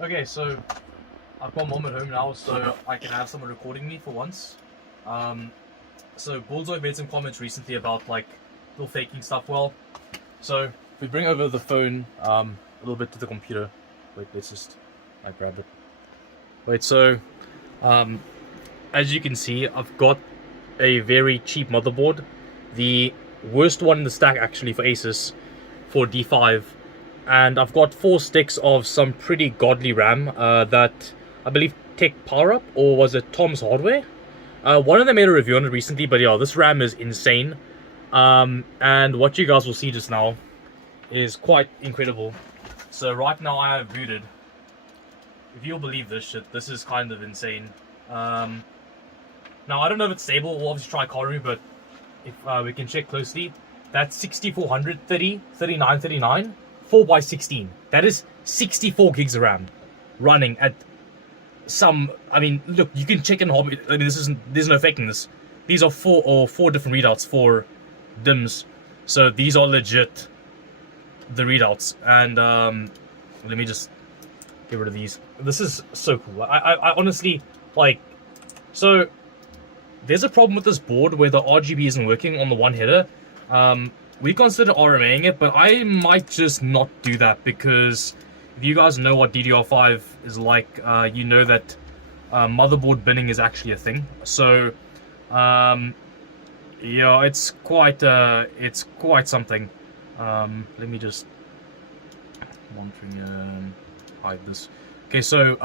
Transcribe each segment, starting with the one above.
Okay, so I've got mom at home now, so I can have someone recording me for once. So Bullseye made some comments recently about like little faking stuff. Well, so if we bring over the phone a little bit to the computer. Wait, let's just grab it. Wait, so as you can see, I've got a very cheap motherboard, the worst one in the stack actually for ASUS, for D5. And I've got 4 sticks of some pretty godly RAM that I believe Tech Power Up, or was it Tom's Hardware? One of them made a review on it recently, but yeah, this RAM is insane. And what you guys will see just now is quite incredible. So right now I have booted. If you'll believe this shit, this is kind of insane. Now I don't know if it's stable. We'll obviously try Karu, but if we can check closely, that's 6400, 3939. 4x16. That is 64 gigs of RAM running at some. I mean, look, you can check in hobby. I mean, there's no faking this. These are four different readouts for DIMMs, so these are legit the readouts. And let me just get rid of these. This is so cool. I honestly like. So there's a problem with this board where the RGB isn't working on the one header. We consider RMAing it, but I might just not do that, because if you guys know what DDR5 is like, you know that motherboard binning is actually a thing. So, yeah, it's quite something. Let me just monitoring hide this. Okay, so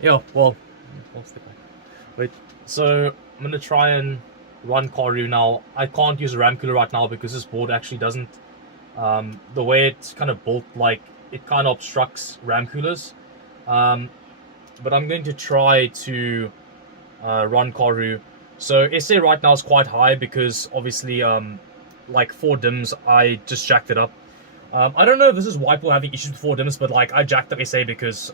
yeah, well, what's the point? Wait, so I'm gonna try and run Karu now. I can't use a RAM cooler right now because this board actually doesn't, the way it's kind of built, like it kind of obstructs RAM coolers. But I'm going to try to run Karu. So SA right now is quite high because obviously like 4 DIMMs, I just jacked it up. I don't know if this is why people are having issues with 4 DIMMs, but like I jacked up SA because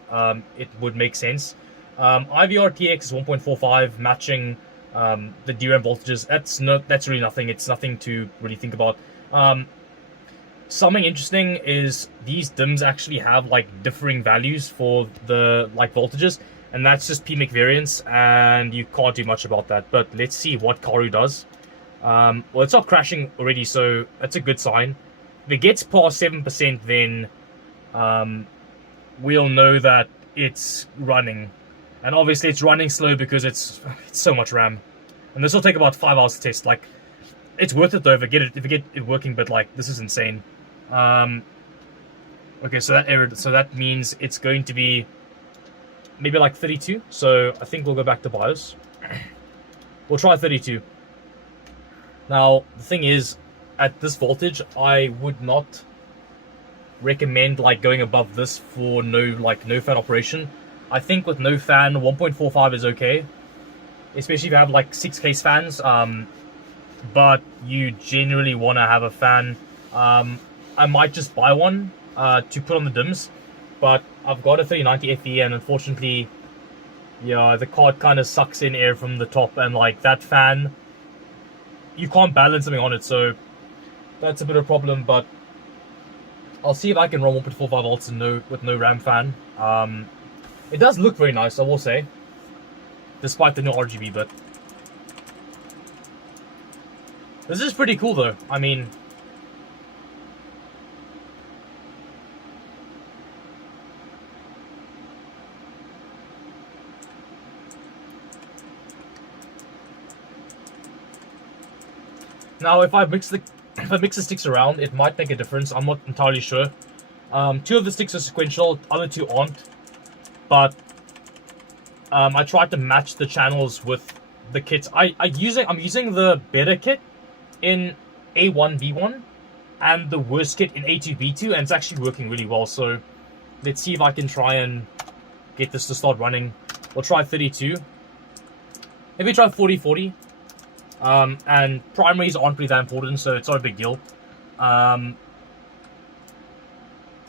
it would make sense. IVR-TX is 1.45, matching the DRAM voltages. That's really nothing. It's nothing to really think about. Something interesting is these DIMMs actually have like differing values for the like voltages, and that's just PMIC variance, and you can't do much about that. But let's see what Karu does. Well, it's not crashing already, so that's a good sign. If it gets past 7%, then we'll know that it's running. And obviously it's running slow because it's so much RAM. And this will take about 5 hours to test. Like, it's worth it though if I get it working, but like this is insane. Okay, so that error, so that means it's going to be maybe like 32. So I think we'll go back to BIOS. We'll try 32. Now the thing is, at this voltage, I would not recommend like going above this for no fan operation. I think with no fan, 1.45 is okay, especially if you have like 6 case fans. But you generally want to have a fan. I might just buy one to put on the DIMMs, but I've got a 3090 FE, and unfortunately, yeah, the card kind of sucks in air from the top, and like that fan, you can't balance something on it, so that's a bit of a problem. But I'll see if I can run 1.45 volts with no RAM fan. It does look very nice, I will say, despite the no RGB, but this is pretty cool though. I mean, now if I mix the sticks around, it might make a difference. I'm not entirely sure. 2 of the sticks are sequential, other 2 aren't. But I tried to match the channels with the kits. I'm using the better kit in A1V1 and the worst kit in A2V2, and it's actually working really well. So let's see if I can try and get this to start running. We'll try 32. Maybe try 40/40. And primaries aren't really that important, so it's not a big deal.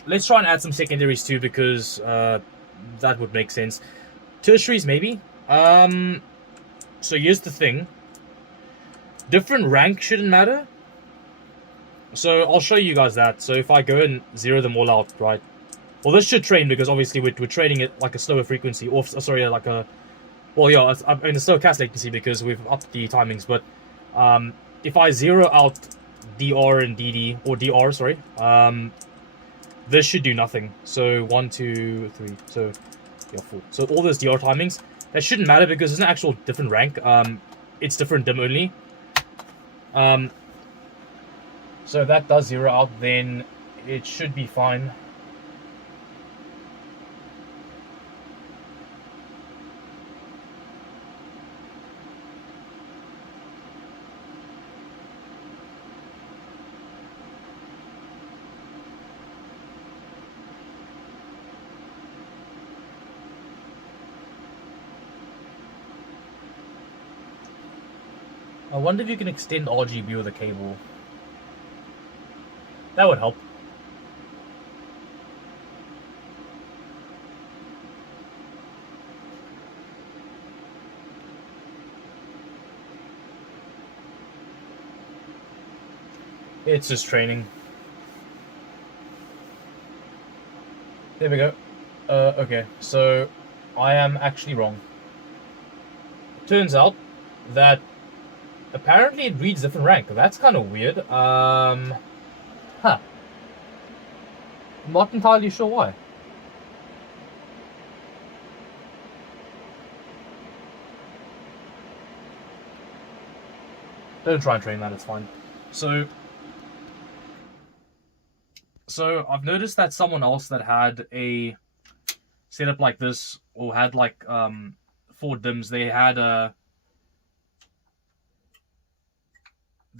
Let's try and add some secondaries too, because that would make sense. Tertiaries maybe. So here's the thing. Different rank shouldn't matter. So I'll show you guys that. So if I go and zero them all out, right? Well, this should train because obviously we're trading it like a slower frequency, or sorry, like a, well, yeah, I mean a slower cast latency because we've upped the timings. But if I zero out DR and DD, or DR, sorry, this should do nothing. So 1, 2, 3, so yeah, 4. So all those DR timings, that shouldn't matter because it's an actual different rank. It's different DIM only. So that does zero out, then it should be fine. I wonder if you can extend RGB with a cable. That would help. It's just training. There we go. Okay, so I am actually wrong. Turns out that apparently it reads different rank. That's kind of weird. I'm not entirely sure why. Don't try and train that, it's fine. So I've noticed that someone else that had a setup like this, or had like 4 DIMMs, they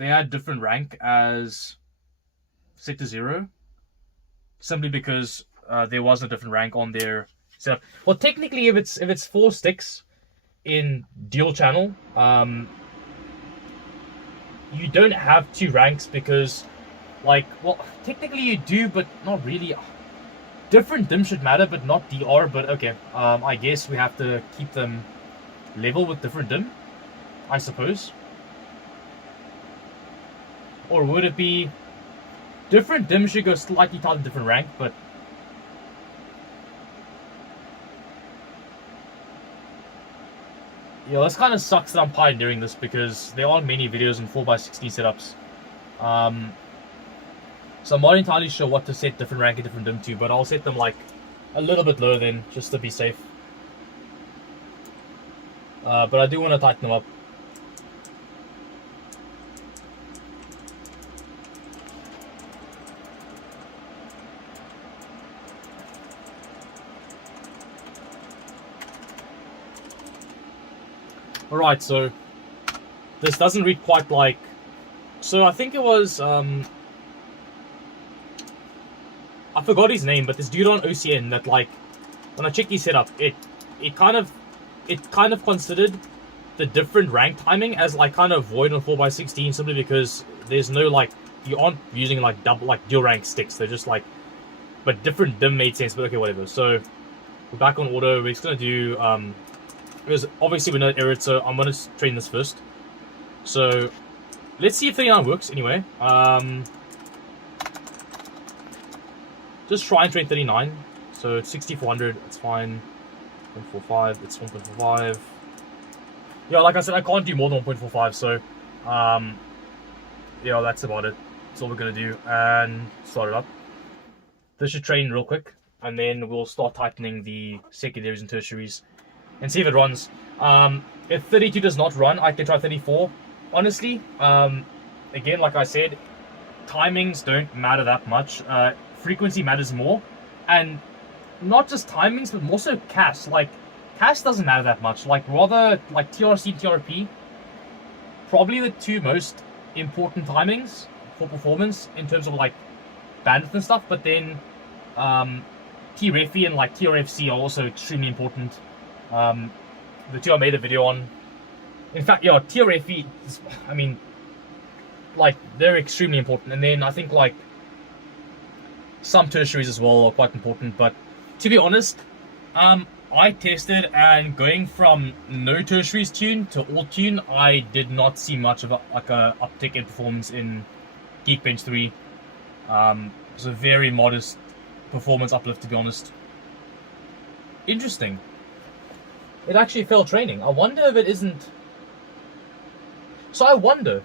had different rank as sector 0, simply because there was a different rank on their setup. Well, technically, if it's 4 sticks in dual channel, you don't have 2 ranks because, like, well, technically you do, but not really. Different DIM should matter, but not DR. But okay, I guess we have to keep them level with different DIM, I suppose. Or would it be different DIM should go slightly to a different rank, but yeah, this kind of sucks that I'm pioneering this because there aren't many videos on 4x16 setups. So I'm not entirely sure what to set different rank and different DIM to, but I'll set them like a little bit lower then, just to be safe. But I do want to tighten them up. Alright, so this doesn't read quite like, so I think it was I forgot his name, but this dude on OCN that, like, when I checked his setup, it kind of considered the different rank timing as like kind of void on 4x16, simply because there's no, like, you aren't using like dual rank sticks. They're just like, but different DIM made sense. But okay, whatever. So we're back on auto. We're just gonna do because obviously we know error, so I'm gonna train this first. So let's see if 39 works anyway. Just try and train 39. So it's 6400, it's fine. 1.45, it's 1.45. Yeah, like I said, I can't do more than 1.45, so yeah, that's about it. That's all we're gonna do, and start it up. This should train real quick, and then we'll start tightening the secondaries and tertiaries and see if it runs. If 32 does not run, I can try 34. Honestly, again, like I said, timings don't matter that much. Frequency matters more, and not just timings, but more so cache. Like, cache doesn't matter that much. Like, rather, like TRC and TRP, probably the 2 most important timings for performance in terms of like bandwidth and stuff. But then TREFI and like TRFC are also extremely important. The 2 I made a video on. In fact, yeah, TRFE, I mean, like, they're extremely important. And then I think like some tertiaries as well are quite important. But to be honest, I tested, and going from no tertiaries tune to all tune, I did not see much of a uptick in performance in Geekbench 3. It was a very modest performance uplift, to be honest. Interesting. It actually failed training. I wonder if it isn't... So I wonder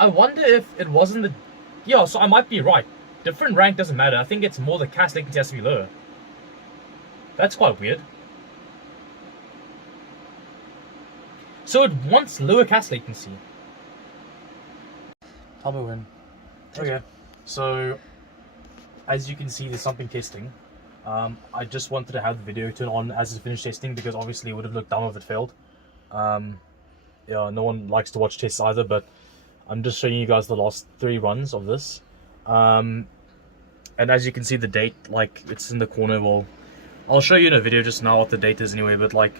if it wasn't the... Yeah, so I might be right. Different rank doesn't matter. I think it's more the cache latency has to be lower. That's quite weird. So it wants lower cache latency. Tell me when. Okay. So, as you can see, there's something testing. I just wanted to have the video turn on as it's finished testing because obviously it would have looked dumb if it failed. Yeah, no one likes to watch tests either, but I'm just showing you guys the last 3 runs of this. And as you can see, the date, like, it's in the corner. Well, I'll show you in a video just now what the date is anyway, but like,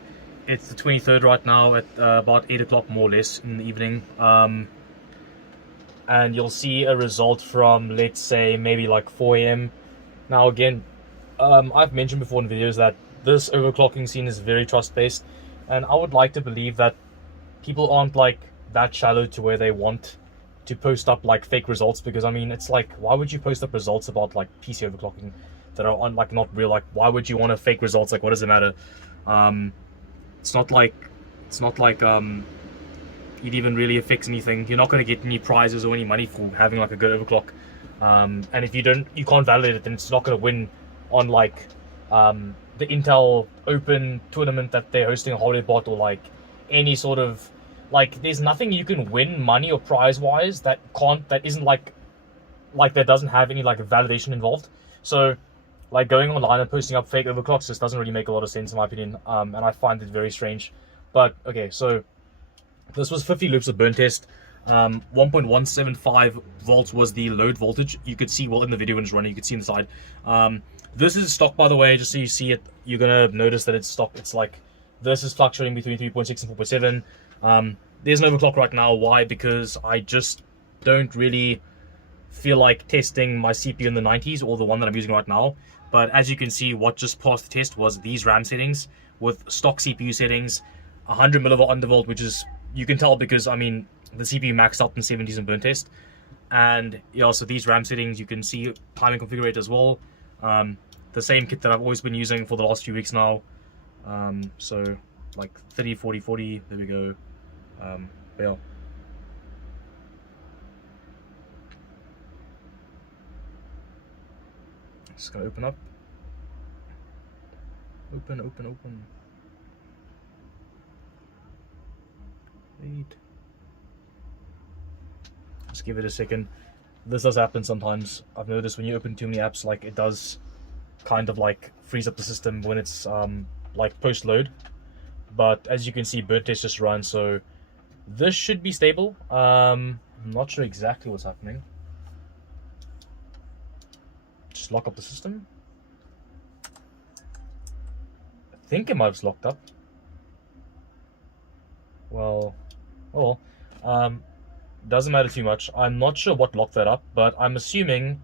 it's the 23rd right now at about 8 o'clock more or less in the evening. And you'll see a result from, let's say, maybe like 4 AM. Now again, I've mentioned before in videos that this overclocking scene is very trust-based, and I would like to believe that people aren't like that shallow to where they want to post up like fake results, because I mean, it's like, why would you post up results about like PC overclocking that are on, like, not real? Like, why would you want to fake results? Like, what does it matter? It's not like it even really affects anything. You're not going to get any prizes or any money for having like a good overclock, and if you can't validate it, then it's not going to win on like the Intel Open tournament that they're hosting a holiday bot, or like any sort of, like, there's nothing you can win money or prize wise that isn't like that doesn't have any like validation involved. So like going online and posting up fake overclocks just doesn't really make a lot of sense in my opinion, and I find it very strange. But okay, so this was 50 loops of burn test. 1.175 volts was the load voltage. You could see, well, in the video when it's running, you could see inside. This is stock, by the way, just so you see it. You're gonna notice that it's stock. It's like, this is fluctuating between 3.6 and 4.7. There's an overclock right now. Why? Because I just don't really feel like testing my CPU in the 90s, or the one that I'm using right now. But as you can see, what just passed the test was these RAM settings with stock CPU settings, 100 millivolt undervolt, which is, you can tell because, I mean, the CPU maxed out in 70s in burn test. And yeah, so these RAM settings, you can see timing configurator as well. The same kit that I've always been using for the last few weeks now. So like 30, 40, 40, there we go. Yeah. Just gonna open up. Open. Wait. Just give it a second. This does happen sometimes. I've noticed when you open too many apps, like, it does kind of like freeze up the system when it's like post load. But as you can see, burn test just run, so this should be stable. I'm not sure exactly what's happening. Just lock up the system. I think it might have locked up. Well, doesn't matter too much. I'm not sure what locked that up, but I'm assuming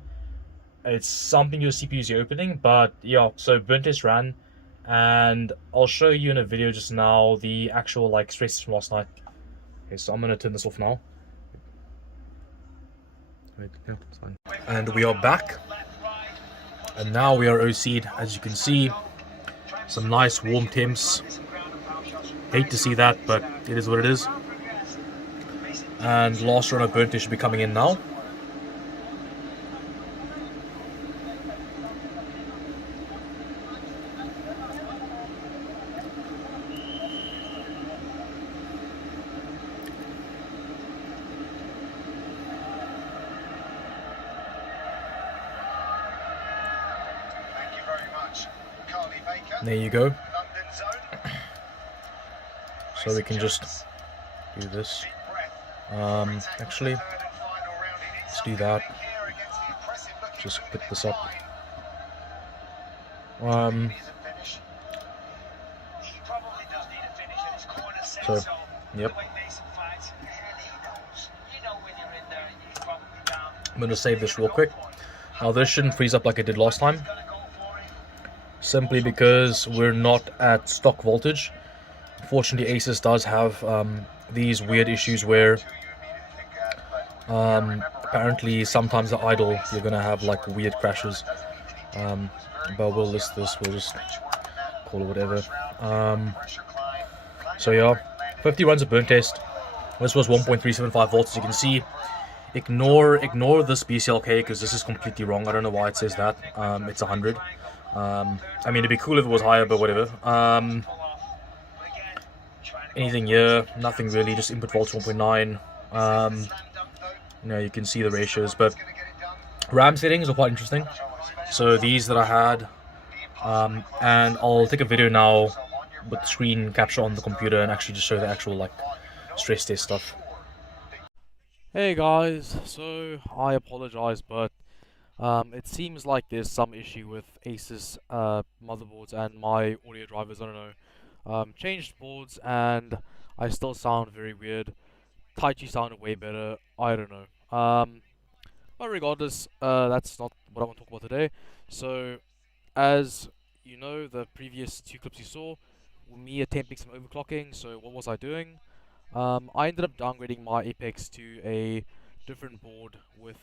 it's something your CPU is opening. But yeah, so burn test ran, and I'll show you in a video just now the actual like stresses from last night. Okay, so I'm gonna turn this off now. Wait, yeah, it's fine. And we are back, and now we are OC'd. As you can see, some nice warm temps. Hate to see that, but it is what it is. And last run of burn test should be coming in now. There you go. So we can just do this. Actually, let's do that. Just put this up. So, yep. I'm going to save this real quick. Now this shouldn't freeze up like it did last time, simply because we're not at stock voltage. Unfortunately, ASUS does have these weird issues where apparently sometimes at idle you're gonna have like weird crashes. But we'll list this, we'll just call it whatever. So yeah, 50 runs of burn test. This was 1.375 volts, as you can see. Ignore this BCLK because this is completely wrong. I don't know why it says that. It's 100. I mean, it'd be cool if it was higher, but whatever. Anything here? Nothing really. Just input volts 1.9. You know, you can see the ratios, but RAM settings are quite interesting. So these that I had, and I'll take a video now with screen capture on the computer and actually just show the actual like stress test stuff. Hey guys, so I apologize, but it seems like there's some issue with ASUS motherboards and my audio drivers. I don't know. Changed boards and I still sound very weird. Taichi sounded way better. I don't know. But regardless, that's not what I want to talk about today. So, as you know, the previous two clips you saw were me attempting some overclocking. So what was I doing? I ended up downgrading my Apex to a different board with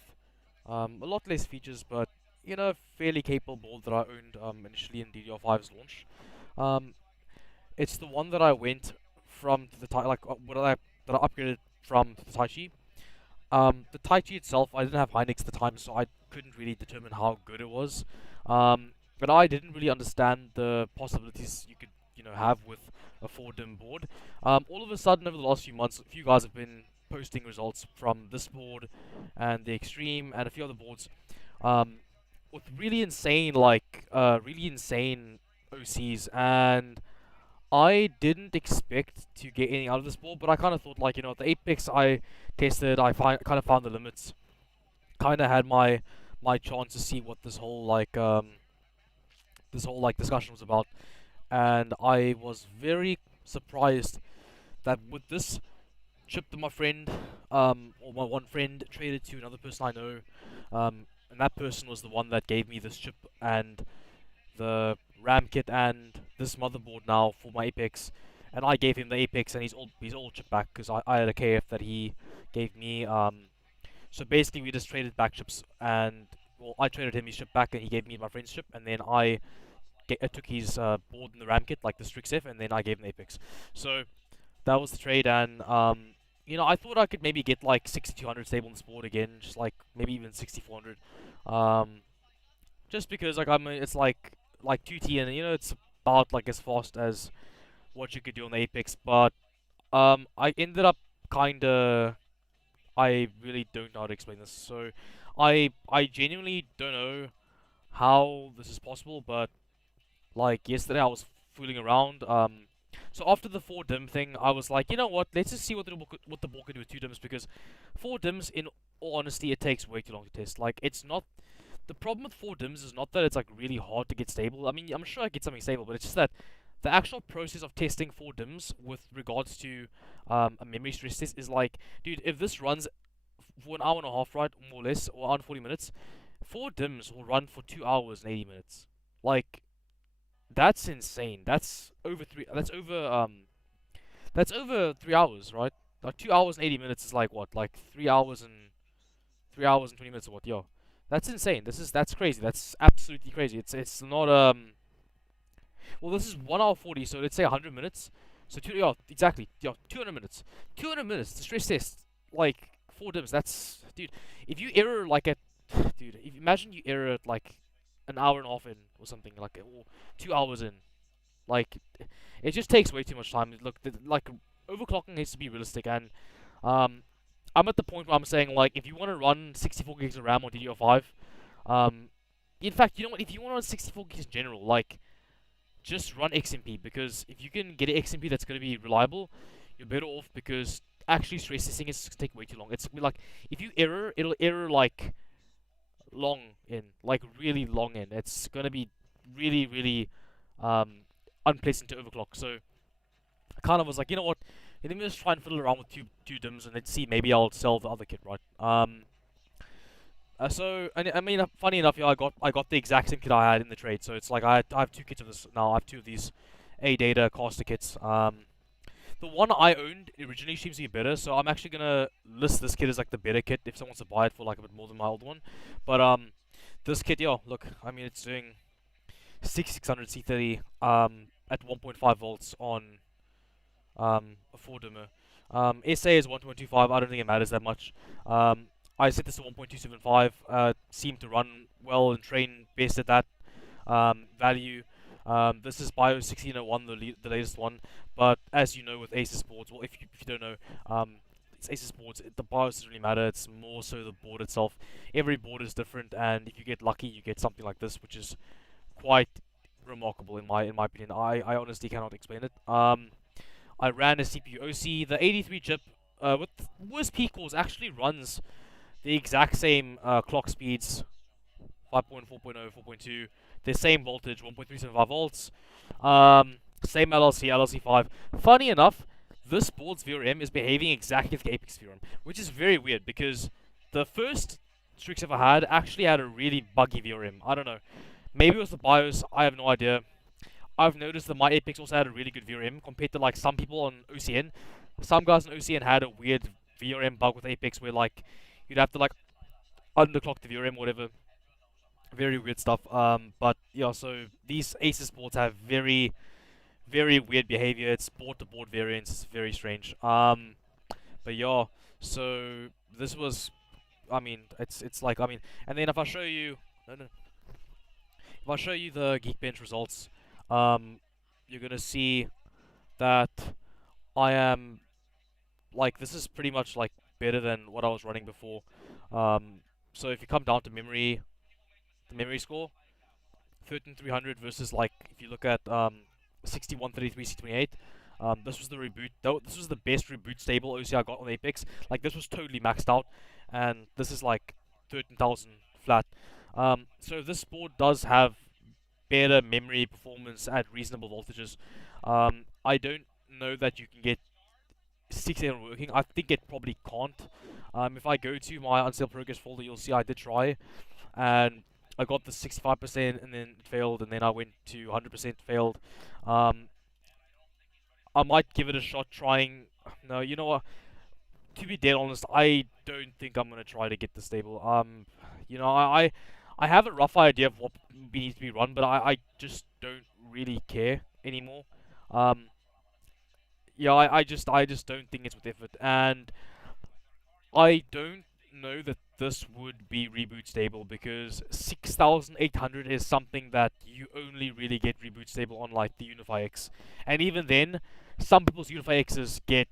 a lot less features, but you know, fairly capable board that I owned initially in DDR5's launch. It's the one that I went from to the that I upgraded from to the Taichi. The Taichi itself, I didn't have Hynix at the time, so I couldn't really determine how good it was. But I didn't really understand the possibilities you could, you know, have with a 4-DIMM board. All of a sudden, over the last few months, a few guys have been posting results from this board and the Extreme and a few other boards with really insane, OCs, and I didn't expect to get anything out of this board, but I kind of thought, like, you know, the Apex I tested, I kind of found the limits. Kind of had my chance to see what this whole discussion was about, and I was very surprised that with this chip that my friend, or my one friend traded to another person I know, and that person was the one that gave me this chip and the RAM kit and this motherboard now for my Apex, and I gave him the Apex and his old chip back because I had a KF that he gave me. So basically we just traded back chips, and well, I traded him his chip back and he gave me my friend's chip, and then I took his board and the RAM kit, like the Strix F, and then I gave him the Apex. So that was the trade, and you know, I thought I could maybe get like 6200 stable on this board again, just like maybe even 6400. Just because like it's like 2T, and you know, it's about like as fast as what you could do on the Apex, but I ended up kinda, I really don't know how to explain this. So I genuinely don't know how this is possible, but like yesterday I was fooling around. So after the 4-DIMM thing, I was like, you know what? Let's just see what the board could do with 2 DIMMs, because 4 DIMMs, in all honesty, it takes way too long to test. Like, it's not. The problem with 4 DIMMs is not that it's like really hard to get stable. I mean, I'm sure I get something stable, but it's just that the actual process of testing 4 DIMMs with regards to a memory stress test is like, dude, if this runs for an hour and a half, right, more or less, or hour and 40 minutes, 4 DIMMs will run for 2 hours and 80 minutes. Like, that's insane. That's over 3 hours, right? Like 2 hours and 80 minutes is like what? Like 3 hours and 20 minutes or what? Yo, that's insane. That's crazy. That's absolutely crazy. It's not well, this is 1 hour 40, so let's say 100 minutes. So exactly. 200 minutes. 200 minutes to stress test like 4 DIMMs. That's, dude. If you error like at dude, imagine you error at like an hour and a half in or something, like, or 2 hours in, like, it just takes way too much time. Look, like, overclocking needs to be realistic, and I'm at the point where I'm saying, like, if you want to run 64 gigs of RAM on DDR5, in fact, you know what, if you want to run 64 gigs in general, like, just run XMP, because if you can get an XMP that's going to be reliable, you're better off, because actually stress testing is going to take way too long. It's like, if you error, it'll error, like, long in, like really long in. It's gonna be really, really unpleasant to overclock. So I kind of was like, you know what? Let me just try and fiddle around with two DIMMs, and let's see. Maybe I'll sell the other kit, right? So I mean, funny enough, yeah, I got the exact same kit I had in the trade. So it's like I have 2 kits of this now. I have 2 of these A-Data caster kits. The one I owned originally seems to be better, so I'm actually gonna list this kit as like the better kit if someone wants to buy it for like a bit more than my old one. But this kit, yeah, look, I mean, it's doing 6600 C30 at 1.5 volts on a 4 dimmer. SA is 1.25. I don't think it matters that much. I set this to 1.275. Seemed to run well and train best at that value. This is BIOS 1601, the latest one. But as you know, with ASUS boards, well, if you don't know, it's ASUS boards. The BIOS doesn't really matter. It's more so the board itself. Every board is different, and if you get lucky, you get something like this, which is quite remarkable in my opinion. I honestly cannot explain it. I ran a CPU OC. The 83 chip with worst peak cores actually runs the exact same clock speeds, 5.4.0, 4.2, the same voltage, 1.375 volts, same LLC5. Funny enough, this board's VRM is behaving exactly like the Apex VRM, which is very weird because the first Strix I had actually had a really buggy VRM. I don't know. Maybe it was the BIOS, I have no idea. I've noticed that my Apex also had a really good VRM compared to like some people on OCN. Some guys on OCN had a weird VRM bug with Apex where like you'd have to like underclock the VRM or whatever. Very weird stuff. But yeah, so these ASUS boards have very, very weird behavior. It's board-to-board variance. It's very strange. But yeah, so this was, I mean, it's like, I mean, and then if I show you, if I show you the Geekbench results, you're gonna see that I am like, this is pretty much like better than what I was running before. So if you come down to memory, the memory score, 13300 versus like if you look at 6133 C28. This was the reboot. This was the best reboot stable OC I got on Apex. Like this was totally maxed out, and this is like 13,000 flat. So this board does have better memory performance at reasonable voltages. I don't know that you can get 6 working. I think it probably can't. If I go to my unstable progress folder, you'll see I did try, and I got the 65% and then it failed, and then I went to 100%, failed. I might give it a shot trying. No, you know what? To be dead honest, I don't think I'm gonna try to get the stable. You know, I have a rough idea of what needs to be run, but I just don't really care anymore. Yeah, I just don't think it's worth effort, and I don't know that this would be reboot stable because 6800 is something that you only really get reboot stable on like the Unify X, and even then, some people's Unify X's get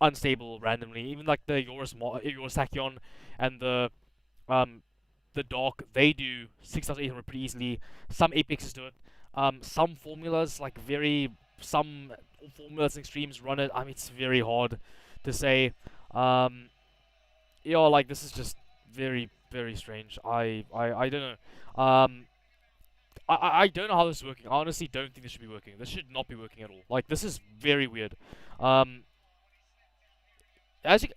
unstable randomly. Even like the Yoris Tachyon and the Dark, they do 6800 pretty easily. Some Apexes do it. Some formulas like some formulas and extremes run it. I mean, it's very hard to say. Yeah, like this is just very, very strange. I don't know. I don't know how this is working. I honestly don't think this should be working. This should not be working at all. Like this is very weird. As you,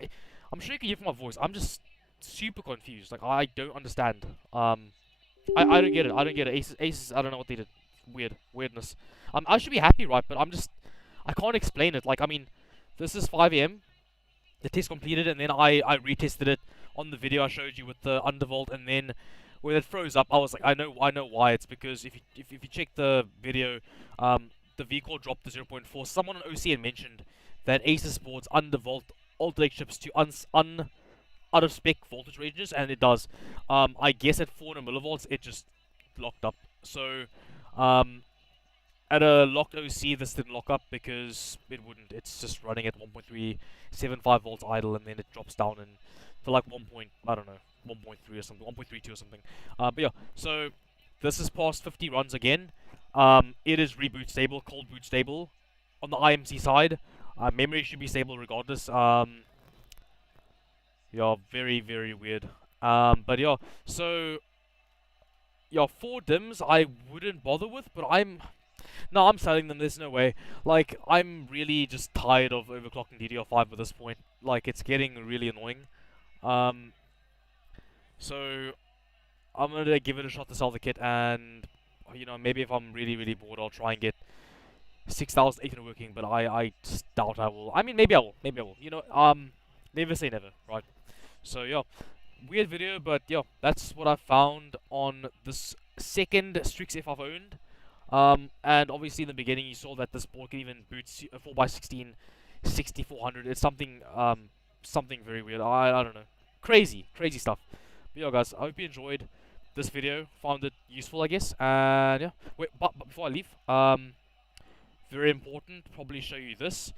I'm sure you can hear from my voice. I'm just super confused. Like I don't understand. I don't get it. I don't get it. Aces. I don't know what they did. Weirdness. I should be happy, right? But I can't explain it. Like I mean, this is 5 AM. The test completed, and then I retested it on the video I showed you with the undervolt, and then when it froze up, I was like, I know why. It's because if you check the video, the V core dropped to 0.4. Someone on OCN mentioned that ASUS boards undervolt alternate chips to out of spec voltage ranges, and it does. I guess at 400 millivolts, it just locked up. So, at a locked OC, this didn't lock up because it wouldn't. It's just running at 1.375 volts idle, and then it drops down and for like 1.3 or something, 1.32 or something. But yeah, so this is past 50 runs again. It is reboot stable, cold boot stable. On the IMC side, memory should be stable regardless. Yeah, very, very weird. But yeah, so yeah, 4 DIMMs I wouldn't bother with, but I'm selling them. There's no way. Like I'm really just tired of overclocking DDR5 at this point. Like it's getting really annoying. So I'm gonna give it a shot to sell the kit, and you know maybe if I'm really, really bored, I'll try and get 6800 working. But I just doubt I will. I mean maybe I will. You know, never say never, right? So yeah, weird video, but yeah, that's what I found on this second Strix F I've owned. And obviously in the beginning you saw that this board can even boot a 4x16 6400. It's something something very weird. I don't know, crazy stuff. But yeah, guys, I hope you enjoyed this video, found it useful, I guess. And yeah, wait, but before I leave, very important, probably show you this.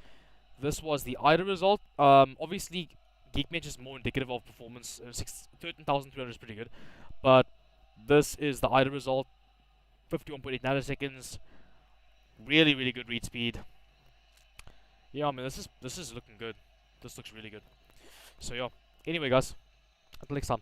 This was the IDA result. Obviously, Geekbench is more indicative of performance. 13,300 is pretty good, but this is the IDA result. 51.8 nanoseconds. Really good read speed. Yeah, I mean, this is looking good. This looks really good. So yeah. Anyway, guys, until next time.